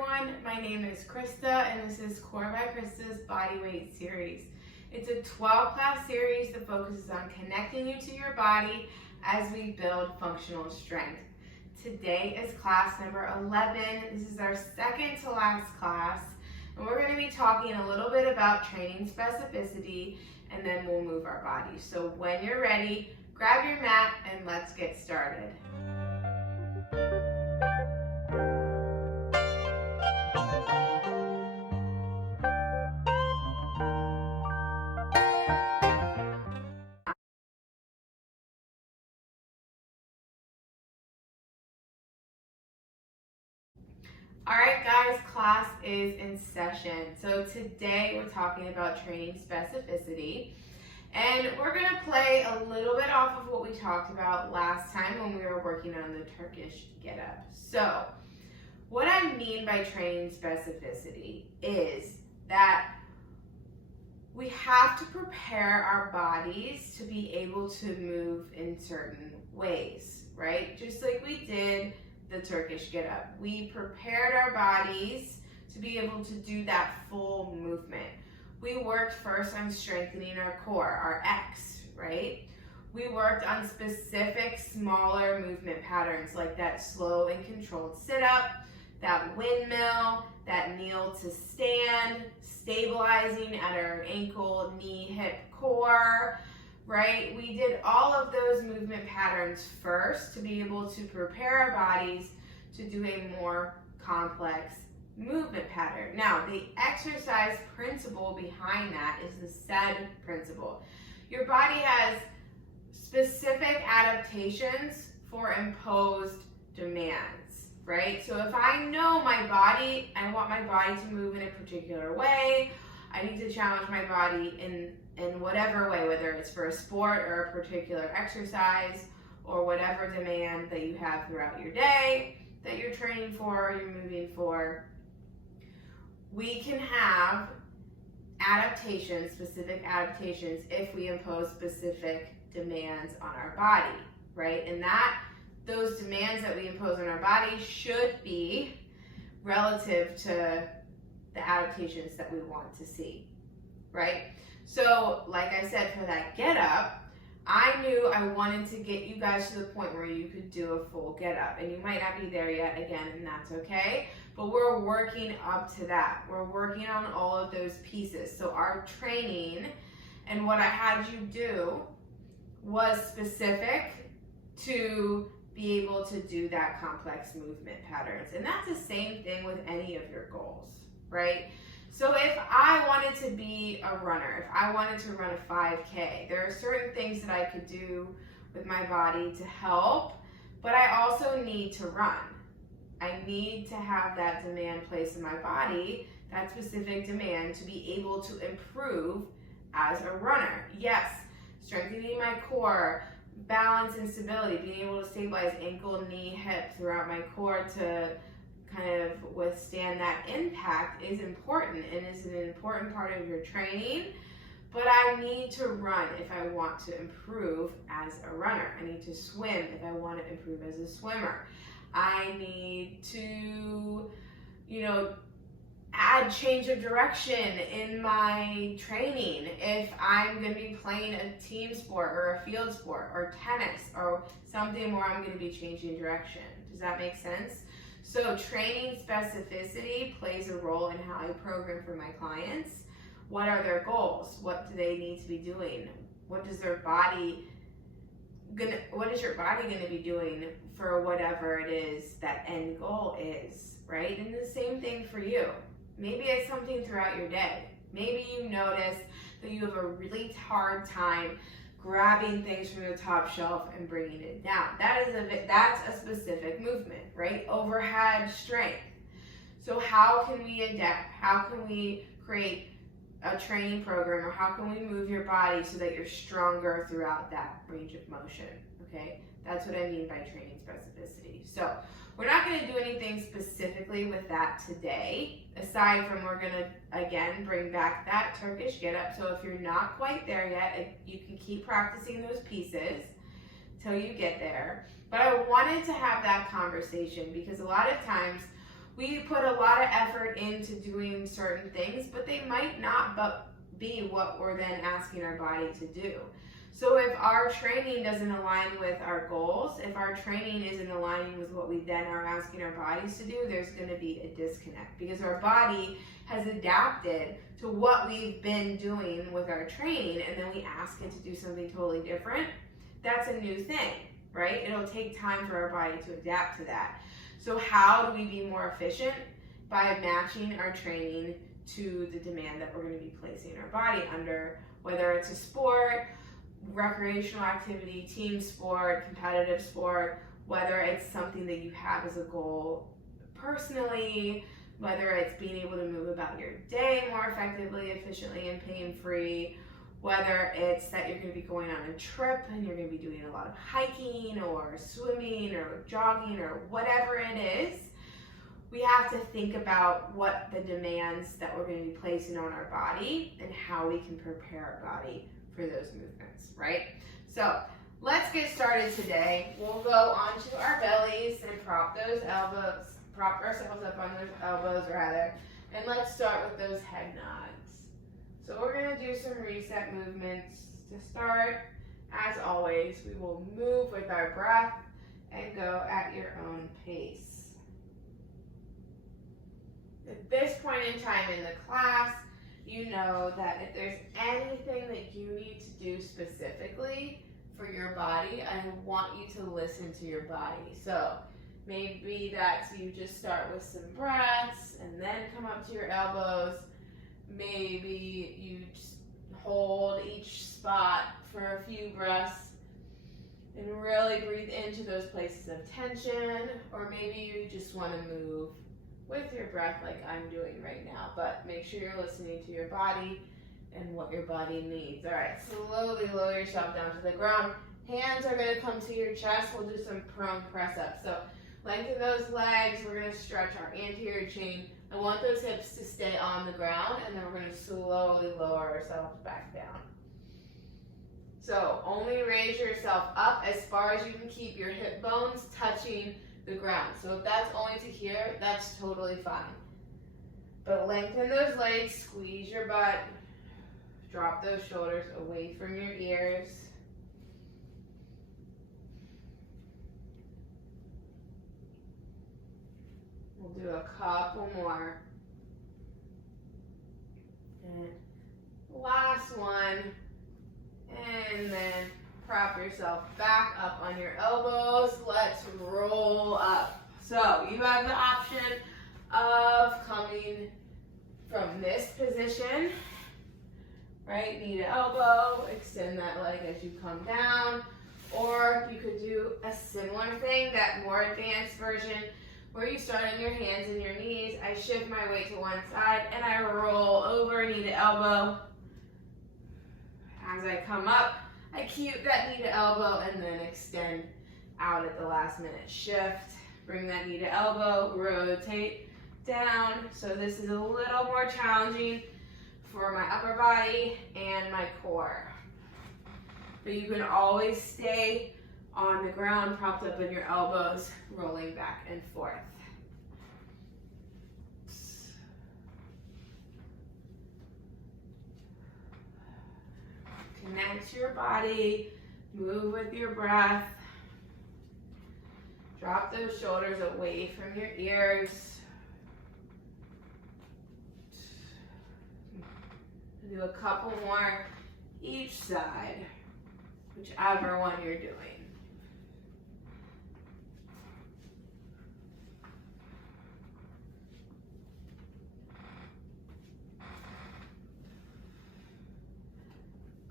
everyone, my name is Christa and this is Core by Christa's Bodyweight Series. It's a 12-class series that focuses on connecting you to your body as we build functional strength. Today is class number 11. This is our second to last class, and we're going to be talking a little bit about training specificity, and then we'll move our body. So when you're ready, grab your mat and let's get started. Alright guys, class is in session. So today we're talking about training specificity, and we're going to play a little bit off of what we talked about last time when we were working on the Turkish get-up. So what I mean by training specificity is that we have to prepare our bodies to be able to move in certain ways, right? Just like we did the Turkish get-up. We prepared our bodies to be able to do that full movement. We worked first on strengthening our core, our X, right? We worked on specific smaller movement patterns like that slow and controlled sit-up, that windmill, that kneel to stand, stabilizing at our ankle, knee, hip, core, right? We did all of those movement patterns first to be able to prepare our bodies to do a more complex movement pattern. Now, the exercise principle behind that is the SAID principle. Your body has specific adaptations for imposed demands, right? So if I know my body, I want my body to move in a particular way, I need to challenge my body in whatever way, whether it's for a sport or a particular exercise or whatever demand that you have throughout your day that you're training for, you're moving for. We can have adaptations, specific adaptations, if we impose specific demands on our body, right? And those demands that we impose on our body should be relative to the adaptations that we want to see, right? So, like I said, for that get up, I knew I wanted to get you guys to the point where you could do a full get up, and you might not be there yet, again, and that's okay, but we're working up to that. We're working on all of those pieces. So our training and what I had you do was specific to be able to do that complex movement patterns, and that's the same thing with any of your goals, right? So if I wanted to be a runner, if I wanted to run a 5K, there are certain things that I could do with my body to help, but I also need to run. I need to have that demand placed in my body, that specific demand, to be able to improve as a runner. Yes, strengthening my core, balance and stability, being able to stabilize ankle, knee, hip throughout my core to kind of withstand that impact is important and is an important part of your training, but I need to run if I want to improve as a runner. I need to swim if I want to improve as a swimmer. I need to, add change of direction in my training if I'm going to be playing a team sport or a field sport or tennis or something where I'm going to be changing direction. Does that make sense? So training specificity plays a role in how I program for my clients. What are their goals? What do they need to be doing? What is your body going to be doing for whatever it is that end goal is, right? And the same thing for you. Maybe it's something throughout your day. Maybe you notice that you have a really hard time grabbing things from the top shelf and bringing it down. That's a specific movement, right? Overhead strength. So how can we adapt? How can we create a training program, or how can we move your body so that you're stronger throughout that range of motion, okay? That's what I mean by training specificity. So we're not going to do anything specifically with that today, aside from we're going to, again, bring back that Turkish get-up. So if you're not quite there yet, you can keep practicing those pieces till you get there. But I wanted to have that conversation because a lot of times we put a lot of effort into doing certain things, but they might not be what we're then asking our body to do. So if our training doesn't align with our goals, if our training isn't aligning with what we then are asking our bodies to do, there's going to be a disconnect, because our body has adapted to what we've been doing with our training, and then we ask it to do something totally different. That's a new thing, right? It'll take time for our body to adapt to that. So how do we be more efficient? By matching our training to the demand that we're going to be placing our body under, whether it's a sport, recreational activity, team sport, competitive sport, whether it's something that you have as a goal personally, whether it's being able to move about your day more effectively, efficiently, and pain-free, whether it's that you're going to be going on a trip and you're going to be doing a lot of hiking or swimming or jogging or whatever it is. We have to think about what the demands that we're going to be placing on our body and how we can prepare our body for those movements, right? So let's get started today. We'll go onto our bellies and prop ourselves up on those elbows rather, and let's start with those head nods. So we're going to do some reset movements. To start, as always, we will move with our breath and go at your own pace. At this point in time in the class, you know that if there's anything that you need to do specifically for your body, I want you to listen to your body. So maybe that's you just start with some breaths and then come up to your elbows. Maybe you just hold each spot for a few breaths and really breathe into those places of tension. Or maybe you just want to move with your breath like I'm doing right now, but make sure you're listening to your body and what your body needs. All right, slowly lower yourself down to the ground. Hands are going to come to your chest. We'll do some prone press ups. So lengthen those legs. We're going to stretch our anterior chain. I want those hips to stay on the ground, and then we're going to slowly lower ourselves back down. So only raise yourself up as far as you can keep your hip bones touching the ground. So if that's only to here, that's totally fine. But lengthen those legs, squeeze your butt, drop those shoulders away from your ears. We'll do a couple more. And last one. And then prop yourself back up on your elbows. Let's roll up. So you have the option of coming from this position, right? Knee to elbow, extend that leg as you come down. Or you could do a similar thing, that more advanced version, where you start on your hands and your knees. I shift my weight to one side and I roll over, knee to elbow. As I come up, I keep that knee to elbow and then extend out at the last minute. Shift, bring that knee to elbow, rotate down. So this is a little more challenging for my upper body and my core. But you can always stay on the ground, propped up in your elbows, rolling back and forth. Connect your body, move with your breath. Drop those shoulders away from your ears. Do a couple more each side, whichever one you're doing.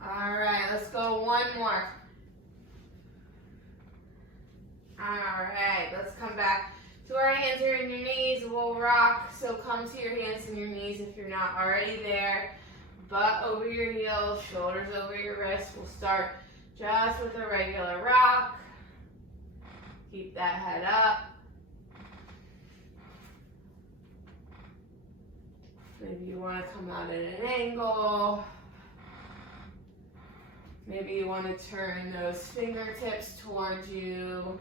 All right, let's go one more. All right, let's come back to our hands here and your knees. We'll rock, so come to your hands and your knees if you're not already there. Butt over your heels, shoulders over your wrists. We'll start just with a regular rock. Keep that head up. Maybe you want to come out at an angle. Maybe you want to turn those fingertips towards you.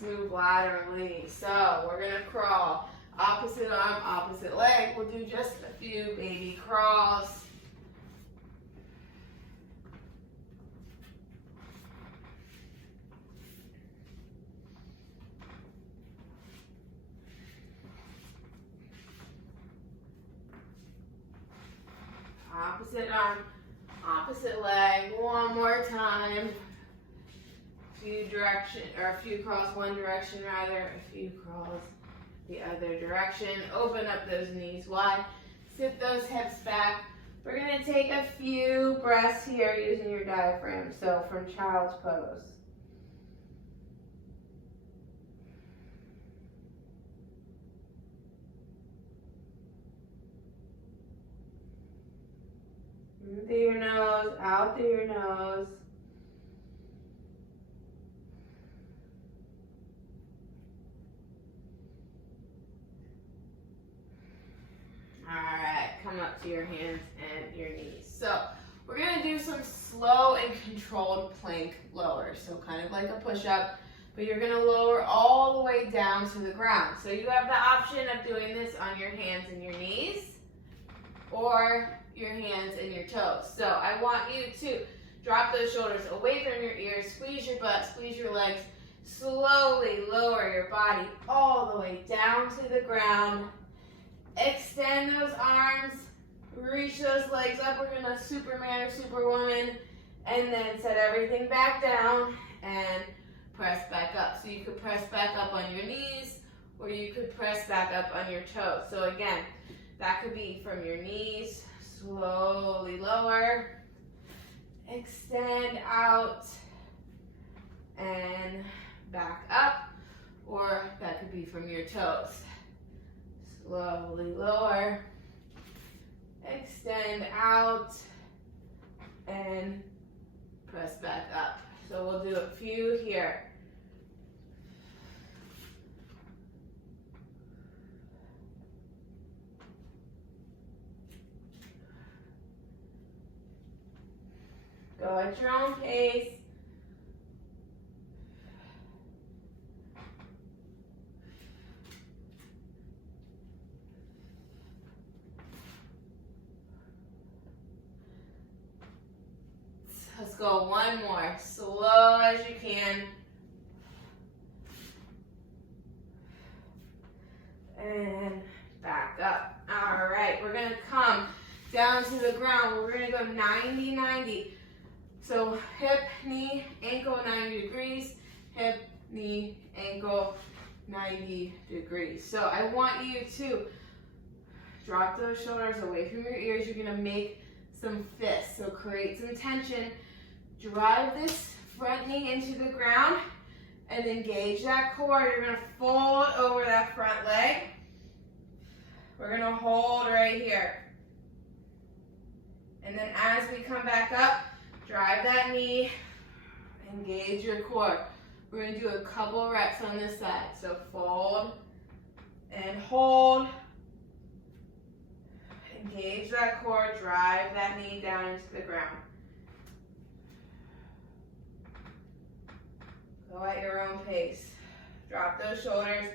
Let's move laterally. So we're gonna crawl. Opposite arm, opposite leg. We'll do just a few baby crawls. Opposite arm, opposite leg. One more time. A few crawls one direction rather, a few crawls the other direction. Open up those knees wide. Sit those hips back. We're going to take a few breaths here using your diaphragm. So from child's pose. In through your nose, out through your nose. Alright, come up to your hands and your knees. So we're going to do some slow and controlled plank lowers. So kind of like a push-up, but you're going to lower all the way down to the ground. So you have the option of doing this on your hands and your knees or your hands and your toes. So I want you to drop those shoulders away from your ears, squeeze your butt, squeeze your legs, slowly lower your body all the way down to the ground. Extend those arms, reach those legs up. We're gonna Superman or Superwoman, and then set everything back down and press back up. So you could press back up on your knees, or you could press back up on your toes. So again, that could be from your knees, slowly lower, extend out, and back up, or that could be from your toes. Slowly lower, extend out, and press back up. So we'll do a few here. Go at your own pace. Let's go one more, slow as you can. And back up. All right, we're gonna come down to the ground. We're gonna go 90-90. So hip, knee, ankle 90 degrees, hip, knee, ankle 90 degrees. So I want you to drop those shoulders away from your ears. You're gonna make some fists, so create some tension. Drive this front knee into the ground and engage that core. You're gonna fold over that front leg. We're gonna hold right here. And then as we come back up, drive that knee, engage your core. We're gonna do a couple reps on this side. So fold and hold. Engage that core, drive that knee down into the ground. Go at your own pace. Drop those shoulders,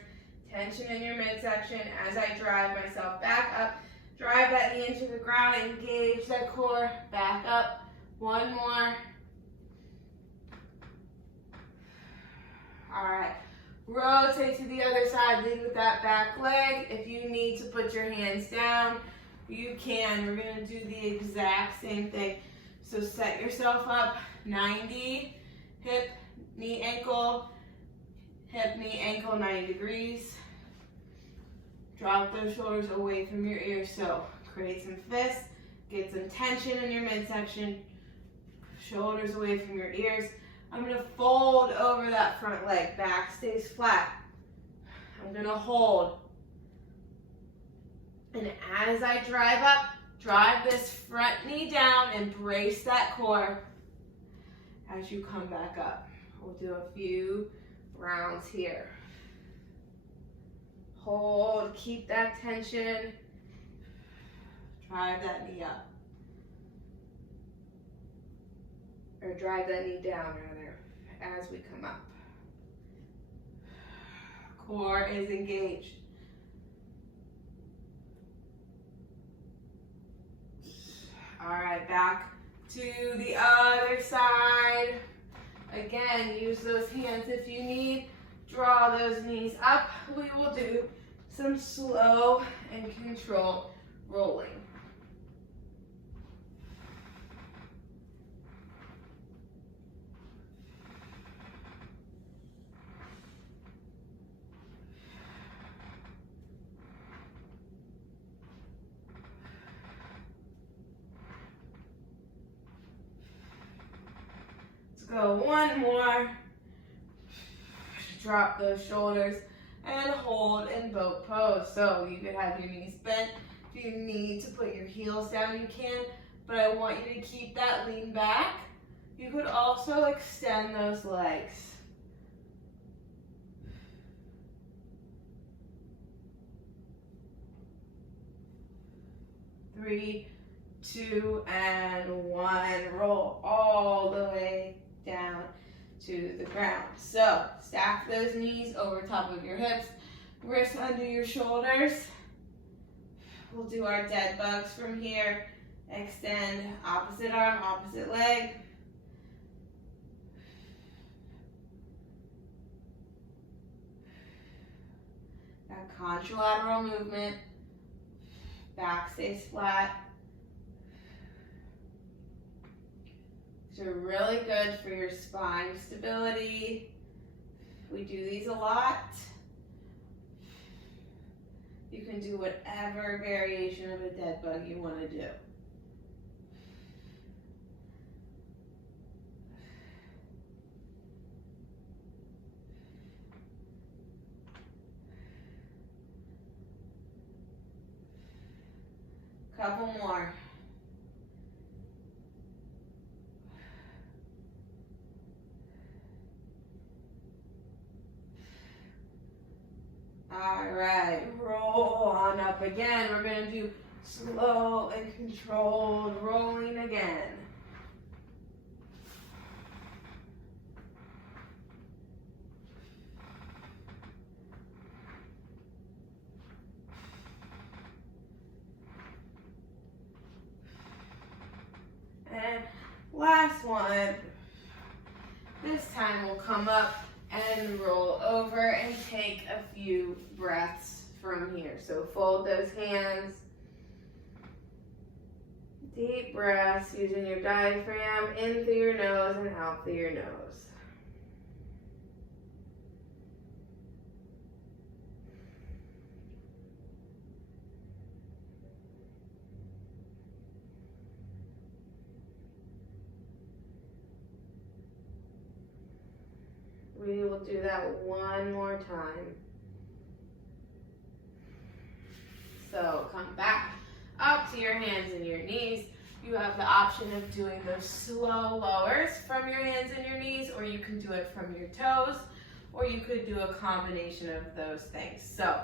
tension in your midsection as I drive myself back up. Drive that knee into the ground, engage that core, back up. One more. All right, rotate to the other side, lead with that back leg. If you need to put your hands down, you can. We're gonna do the exact same thing. So set yourself up, 90, hip, knee, ankle, hip, knee, ankle, 90 degrees. Drop those shoulders away from your ears. So create some fists, get some tension in your midsection, shoulders away from your ears. I'm gonna fold over that front leg, back stays flat. I'm gonna hold. And as I drive up, drive this front knee down and brace that core as you come back up. We'll do a few rounds here. Hold, keep that tension. Drive that knee up. Or drive that knee down rather, as we come up. core is engaged. All right, back to the other side. Again, use those hands if you need. Draw those knees up. We will do some slow and controlled rolling. Let's go one more. Drop those shoulders and hold in boat pose. So you could have your knees bent. If you need to put your heels down, you can, but I want you to keep that lean back. You could also extend those legs. Three, two, and one. Roll all the way down to the ground. So stack those knees over top of your hips, wrists under your shoulders. We'll do our dead bugs from here. Extend opposite arm, opposite leg. That contralateral movement. Back stays flat. These are really good for your spine stability. We do these a lot. You can do whatever variation of a dead bug you want to do. Couple more. All right, roll on up again. We're going to do slow and controlled rolling again. And last one. This time we'll come up and roll over and take a few breaths from here. So fold those hands. Deep breaths using your diaphragm in through your nose and out through your nose. We will do that one more time. So come back up to your hands and your knees. You have the option of doing those slow lowers from your hands and your knees, or you can do it from your toes, or you could do a combination of those things. So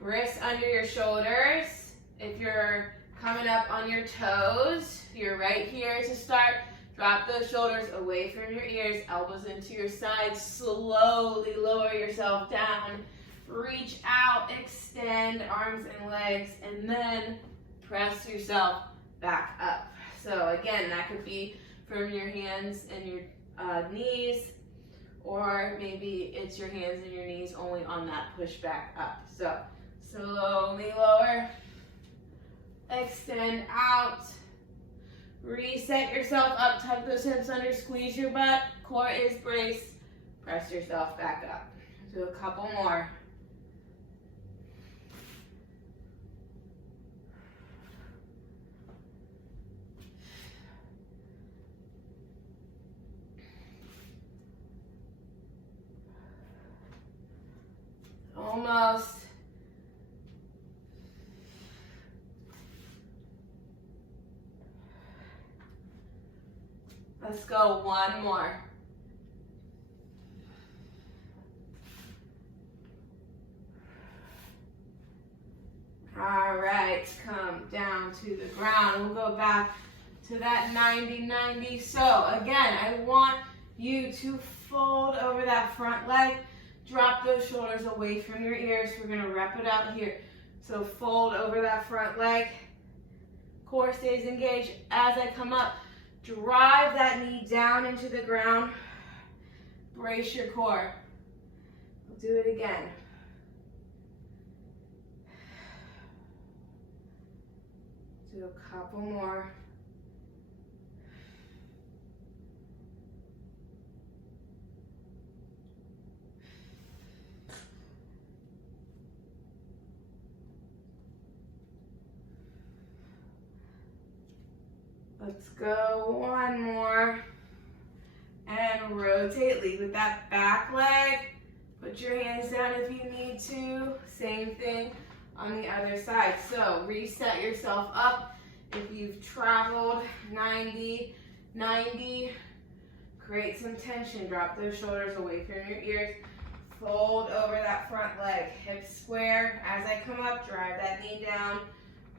wrists under your shoulders. If you're coming up on your toes, you're right here to start. Drop those shoulders away from your ears, elbows into your sides. Slowly lower yourself down. Reach out, extend arms and legs, and then press yourself back up. So again, that could be from your hands and your knees, or maybe it's your hands and your knees only on that push back up. So slowly lower, extend out. Reset yourself up, tuck those hips under, squeeze your butt, core is braced, press yourself back up. Do a couple more. Almost. Let's go one more. All right, come down to the ground. We'll go back to that 90-90. So again, I want you to fold over that front leg. Drop those shoulders away from your ears. We're gonna rep it out here. So fold over that front leg. Core stays engaged. As I come up, drive that knee down into the ground. Brace your core. We'll do it again. Do a couple more. Let's go one more. And rotate, lead with that back leg. Put your hands down if you need to. Same thing on the other side. So reset yourself up. If you've traveled 90, create some tension. Drop those shoulders away from your ears. Fold over that front leg. Hips square. As I come up, drive that knee down.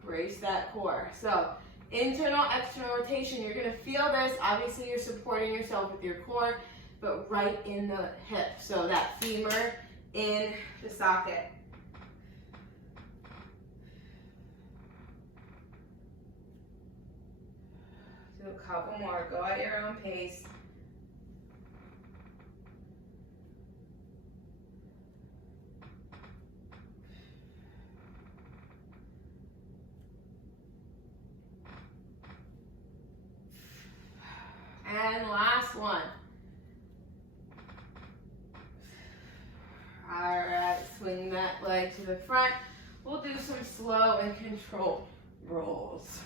Brace that core. So internal, external rotation. You're going to feel this. Obviously, you're supporting yourself with your core, but right in the hip. So that femur in the socket. Do a couple more. Go at your own pace. And last one. All right, swing that leg to the front. We'll do some slow and controlled rolls.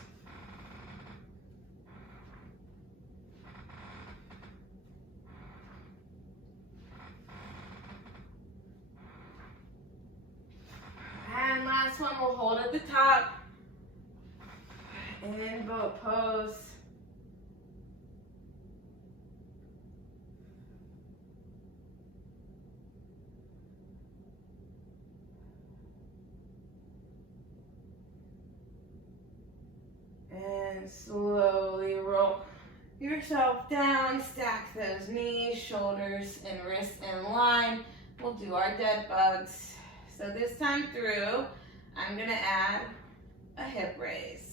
And last one, we'll hold at the top. In boat pose. And slowly roll yourself down, stack those knees, shoulders, and wrists in line. We'll do our dead bugs. So this time through, I'm gonna add a hip raise.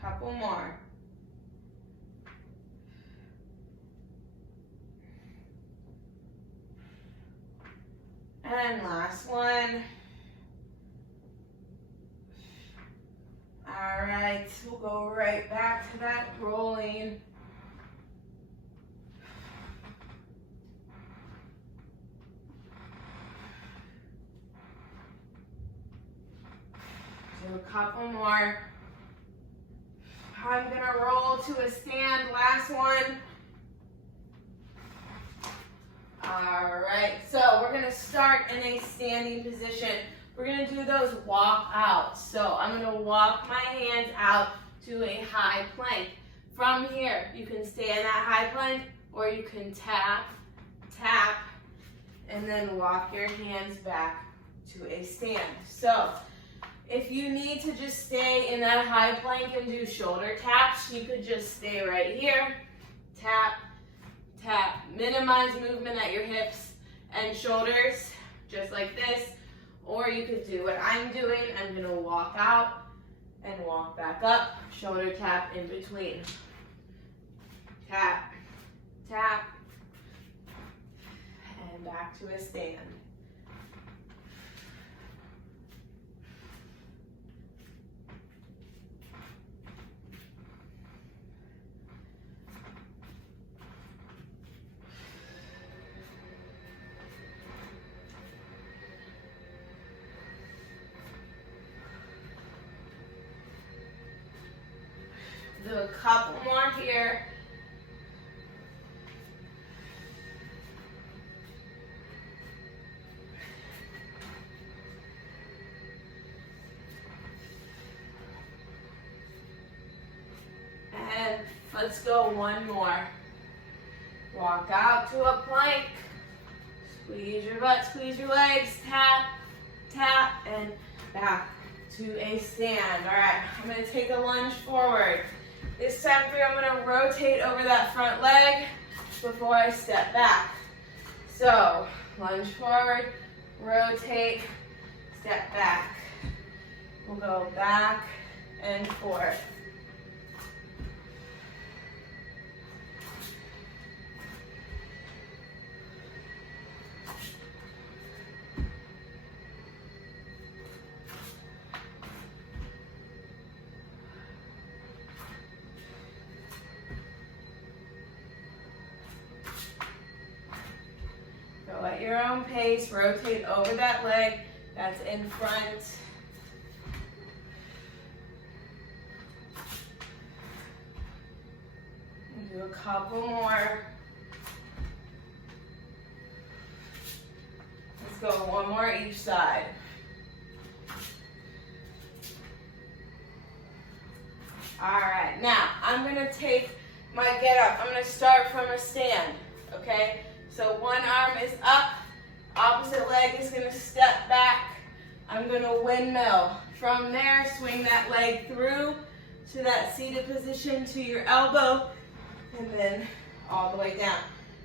Couple more. And last one. All right, we'll go right back to that rolling. Do a couple more. I'm gonna roll to a stand, last one. All right, so we're gonna start in a standing position. We're gonna do those walk out. So I'm gonna walk my hands out to a high plank. From here, you can stay in that high plank or you can tap, tap, and then walk your hands back to a stand. So if you need to just stay in that high plank and do shoulder taps, you could just stay right here. Tap, tap. Minimize movement at your hips and shoulders, just like this. Or you could do what I'm doing. I'm gonna walk out and walk back up. Shoulder tap in between. Tap, tap, and back to a stand. Do a couple more here. And let's go one more. Walk out to a plank. Squeeze your butt, squeeze your legs. Tap, tap, and back to a stand. All right, I'm gonna take a lunge forward. This time for you, I'm gonna rotate over that front leg before I step back. So, lunge forward, rotate, step back. We'll go back and forth. Go at your own pace, rotate over that leg that's in front. Do a couple more. Let's go one more each side. All right, now I'm gonna take my get up. I'm gonna start from a stand, okay? So one arm is up, opposite leg is gonna step back. I'm gonna windmill. From there, swing that leg through to that seated position to your elbow, and then all the way down.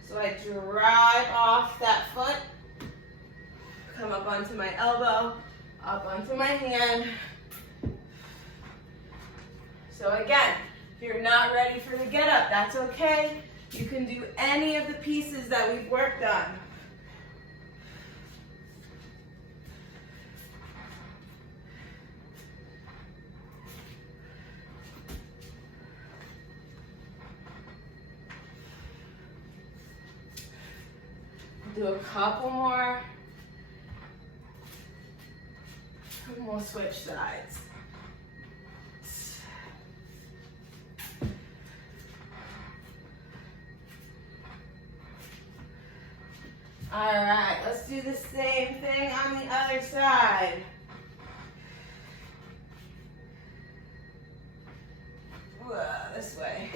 So I drive off that foot, come up onto my elbow, up onto my hand. So again, if you're not ready for the get up, that's okay. You can do any of the pieces that we've worked on. Do a couple more, and we'll switch sides. All right, let's do the same thing on the other side. This way.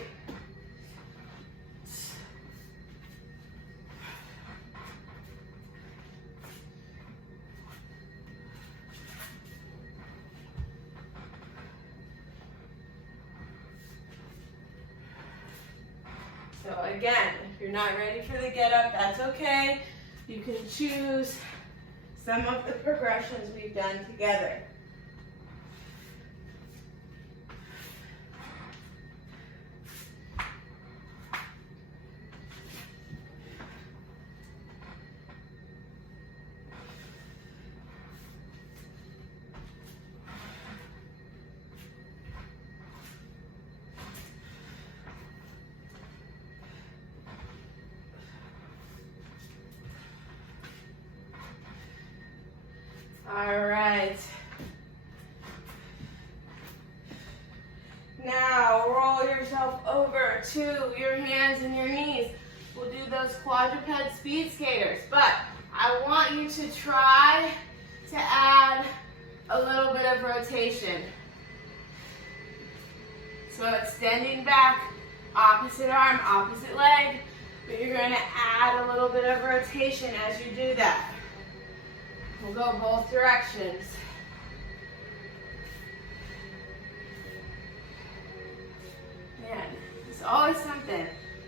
So again, if you're not ready for the get up, that's okay. You can choose some of the progressions we've done together. All right. Now roll yourself over to your hands and your knees. We'll do those quadruped speed skaters, but I want you to try to add a little bit of rotation. So extending back, opposite arm, opposite leg, but you're going to add a little bit of rotation as you do that. We'll go both directions. Man, there's always something,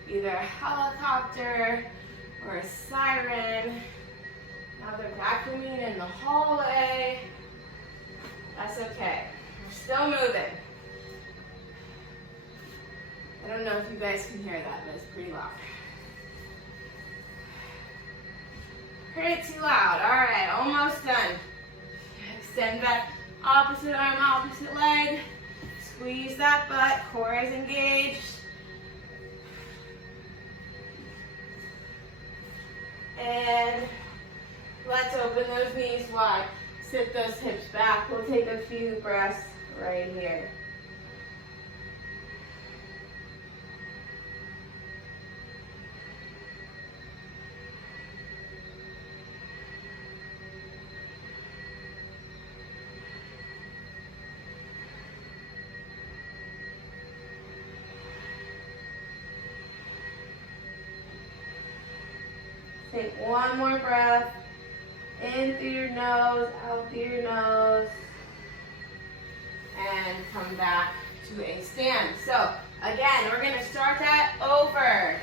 either a helicopter or a siren. Now they're vacuuming in the hallway. That's okay. We're still moving. I don't know if you guys can hear that, but it's pretty loud. Pretty loud. All right, almost done. Extend back, opposite arm, opposite leg. Squeeze that butt, core is engaged. And let's open those knees wide. Sit those hips back. We'll take a few breaths right here. Take one more breath. In through your nose, out through your nose. And come back to a stand. So again, we're going to start that over.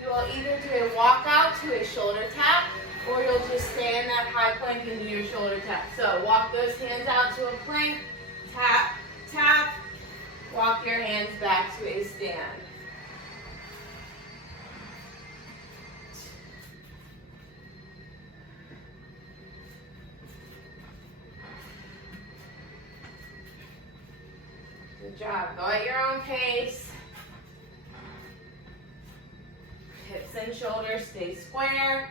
You will either do a walk out to a shoulder tap, or you'll just stay in that high plank and do your shoulder tap. So walk those hands out to a plank, tap, tap. Walk your hands back to a stand. Good job. Go at your own pace. Hips and shoulders stay square.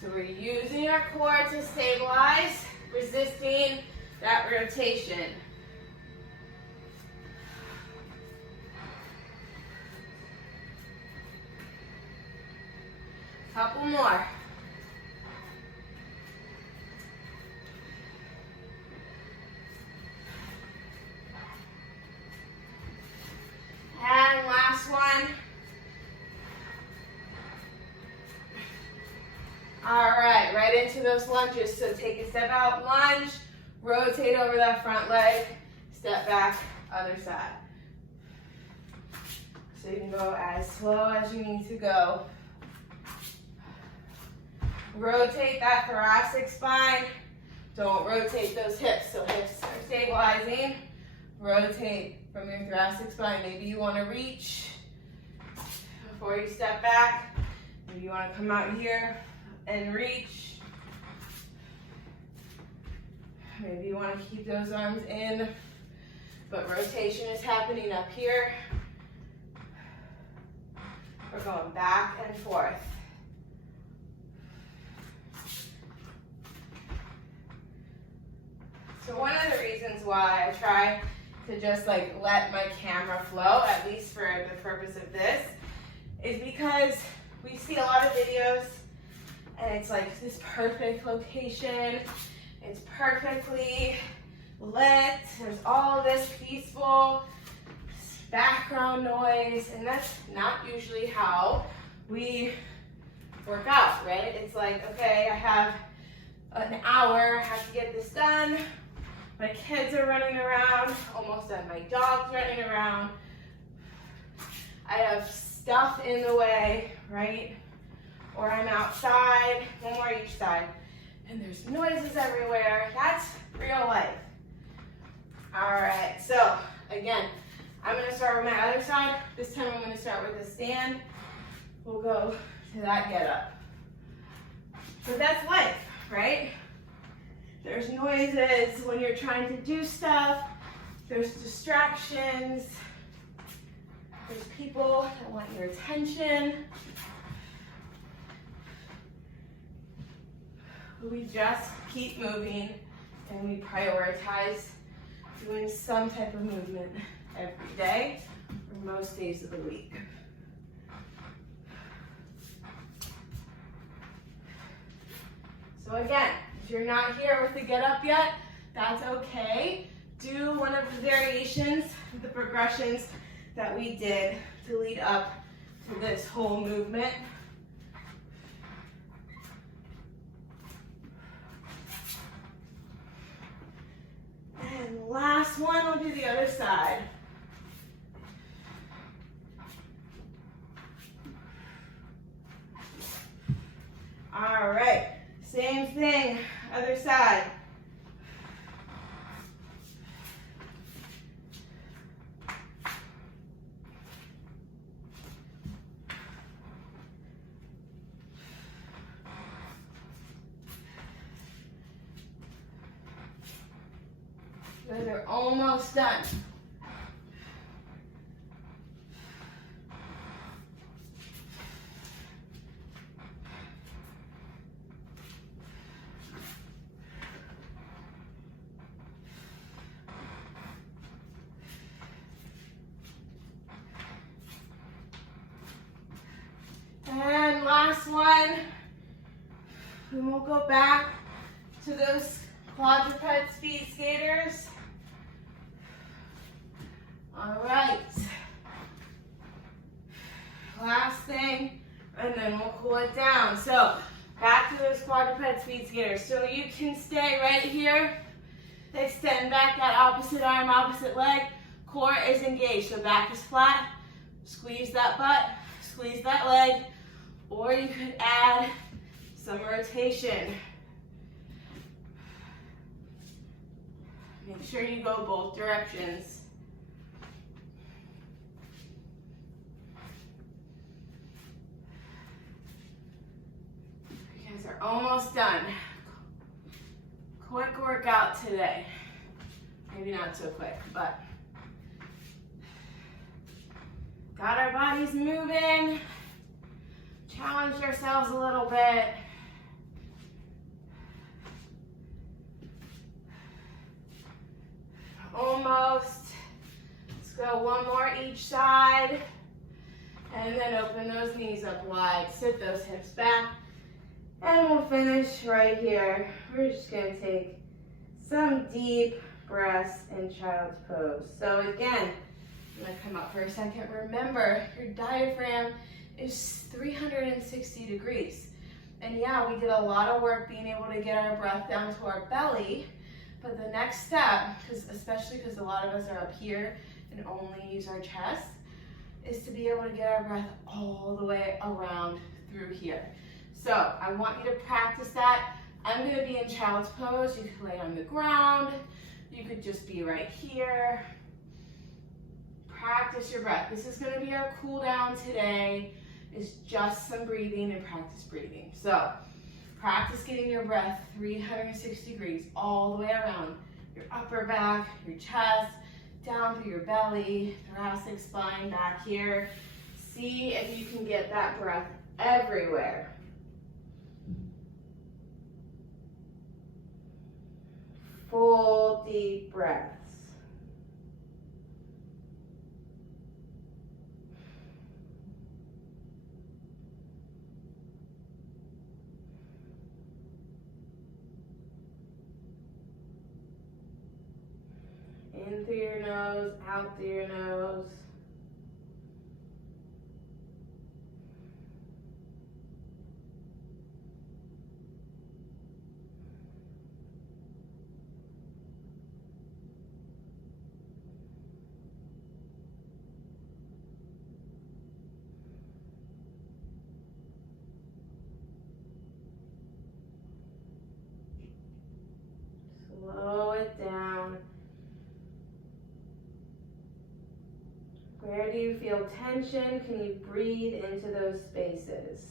So we're using our core to stabilize, resisting that rotation. Couple more. And last one. All right into those lunges. So take a step out, lunge, rotate over that front leg, step back, other side. So you can go as slow as you need to go. Rotate that thoracic spine. Don't rotate those hips. So hips are stabilizing. Rotate from your thoracic spine. Maybe you want to reach before you step back. Maybe you want to come out here and reach. Maybe you want to keep those arms in, but rotation is happening up here. We're going back and forth. So one of the reasons why I try to just like let my camera flow, at least for the purpose of this, is because we see a lot of videos and it's like this perfect location, it's perfectly lit, there's all this peaceful background noise, and that's not usually how we work out, right? It's like, okay, I have an hour, I have to get this done. My kids are running around, almost done. My dog's running around. I have stuff in the way, right? Or I'm outside, one more each side, and there's noises everywhere. That's real life. All right, so again, I'm gonna start with my other side. This time I'm gonna start with a stand. We'll go to that get up. So that's life, right? There's noises when you're trying to do stuff. There's distractions. There's people that want your attention. We just keep moving and we prioritize doing some type of movement every day or most days of the week. So again, if you're not here with the get up yet, that's okay. Do one of the variations, the progressions that we did to lead up to this whole movement. And last one, we'll do the other side. All right. Same thing, other side. Good, they're almost done. And last one, and we'll go back to those quadruped speed skaters. All right, last thing, and then we'll cool it down. So back to those quadruped feet together. So you can stay right here. Extend back that opposite arm, opposite leg. Core is engaged, so back is flat. Squeeze that butt, squeeze that leg, or you could add some rotation. Make sure you go both directions. You guys are almost done. Quick workout today. Maybe not so quick, but got our bodies moving. Challenged ourselves a little bit. Almost. Let's go one more each side. And then open those knees up wide. Sit those hips back. And we'll finish right here. We're just going to take some deep breaths in child's pose. So again, I'm going to come up for a second. Remember, your diaphragm is 360 degrees. And yeah, we did a lot of work being able to get our breath down to our belly. But the next step, especially because a lot of us are up here and only use our chest, is to be able to get our breath all the way around through here. So I want you to practice that. I'm going to be in child's pose. You could lay on the ground. You could just be right here. Practice your breath. This is going to be our cool down today. It's just some breathing and practice breathing. So practice getting your breath 360 degrees all the way around your upper back, your chest, down through your belly, thoracic spine back here. See if you can get that breath everywhere. Full deep breaths. In through your nose, out through your nose. Slow it down. Where do you feel tension? Can you breathe into those spaces?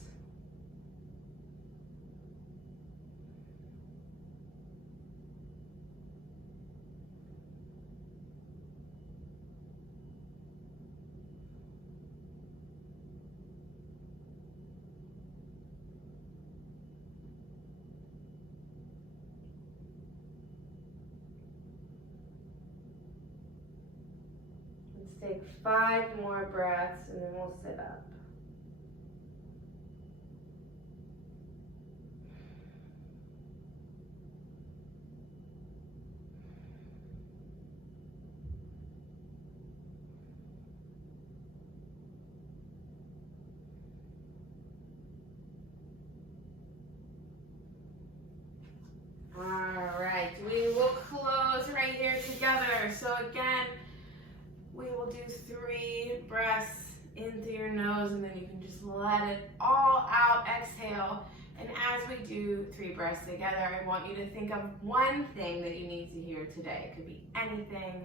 Take 5 more breaths and then we'll sit up. All right, we will close right here together. So again, we will do 3 breaths in through your nose, and then you can just let it all out, exhale. And as we do 3 breaths together, I want you to think of one thing that you need to hear today. It could be anything.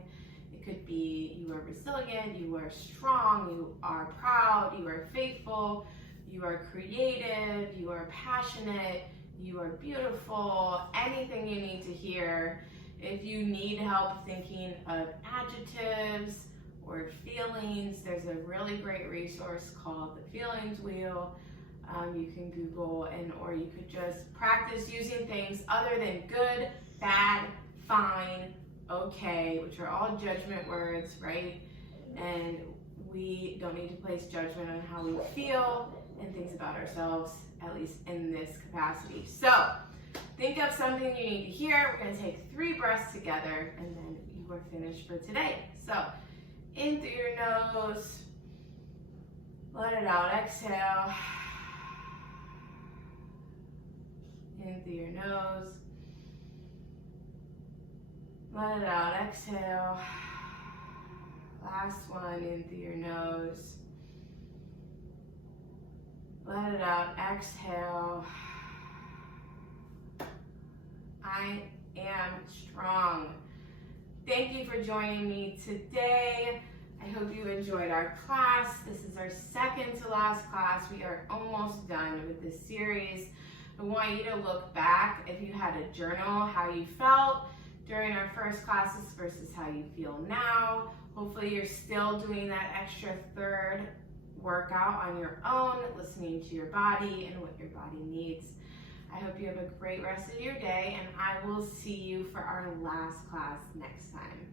It could be you are resilient, you are strong, you are proud, you are faithful, you are creative, you are passionate, you are beautiful, anything you need to hear. If you need help thinking of adjectives or feelings, there's a really great resource called the Feelings Wheel. You can Google or you could just practice using things other than good, bad, fine, okay, which are all judgment words, right? And we don't need to place judgment on how we feel and things about ourselves, at least in this capacity. So think of something you need to hear. We're going to take 3 breaths together and then you are finished for today. So in through your nose, let it out, exhale. in through your nose. Let it out, exhale. Last one, in through your nose. Let it out, exhale. I am strong. Thank you for joining me today. I hope you enjoyed our class. This is our second to last class. We are almost done with this series. I want you to look back, if you had a journal, how you felt during our first classes versus how you feel now. Hopefully you're still doing that extra third workout on your own, listening to your body and what your body needs. I hope you have a great rest of your day, and I will see you for our last class next time.